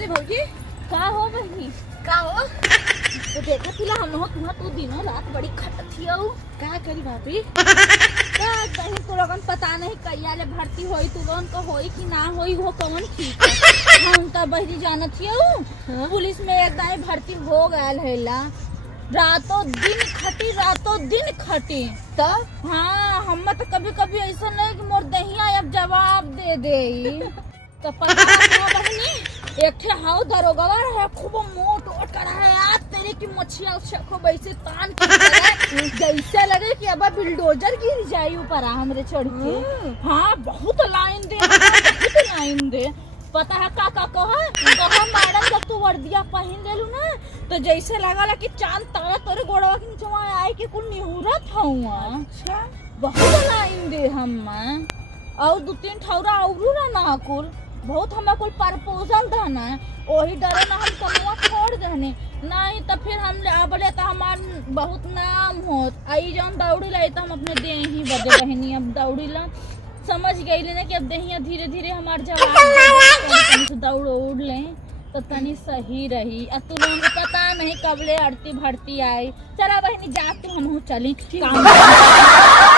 अरे भौजी का हो बही? का हो? तो देखा तिला हम हो तुम्हारा तू दिनों रात बड़ी खटत हियो। का करी भाभी? का कहीं तो लोगन पता नहीं कहिया ले भर्ती होई तू लोगन को होई कि ना होई वो कौन ठीक है। हम तो बहरी जानत हियो पुलिस में एक दाई भर्ती हो गयल हैला। रातों दिन खटी तब हाँ हम तो कभी कभी ऐसा नहीं कि मोर दहिया अब जवाब दे दे तो पता है बहनी एक ठे हाउ दरोगवा है खूब मोट ओट कर है आज तेरे की मछिया खूब ऐसे तान के जैसे लगे कि अब बिल्डोजर गिर जाई ऊपर हमरे चढ़ के। हाँ बहुत लाइन दे पता है का कहा मैडम जब तू वर्दिया पहन लेलू ना तो जैसे लगा कि चांद तारा तोरे गोड़वा के नीचे आए कि कुल निहुरत हुआ। अच्छा बहुत लाइन दे हम और 2-3 ठौरा औरू ना कुल बहुत हमारा कुल प्रपोजल देना वही डरे ना हम कमवा छोड़ देने नहीं तो फिर हम बोले तो हमार बहुत नाम होत आई जौन दौड़ी लाई तो हम अपने दे ही बदे बहनी अब दौड़ी ला समझ गई ना कि अब दहिया धीरे धीरे हमार जवाब दौड़ उड़ ले तो तनी सही रही। अब तू लोगों को पता नहीं कब ले अड़ती भरती आई। चला बहनी जाते हम चली काम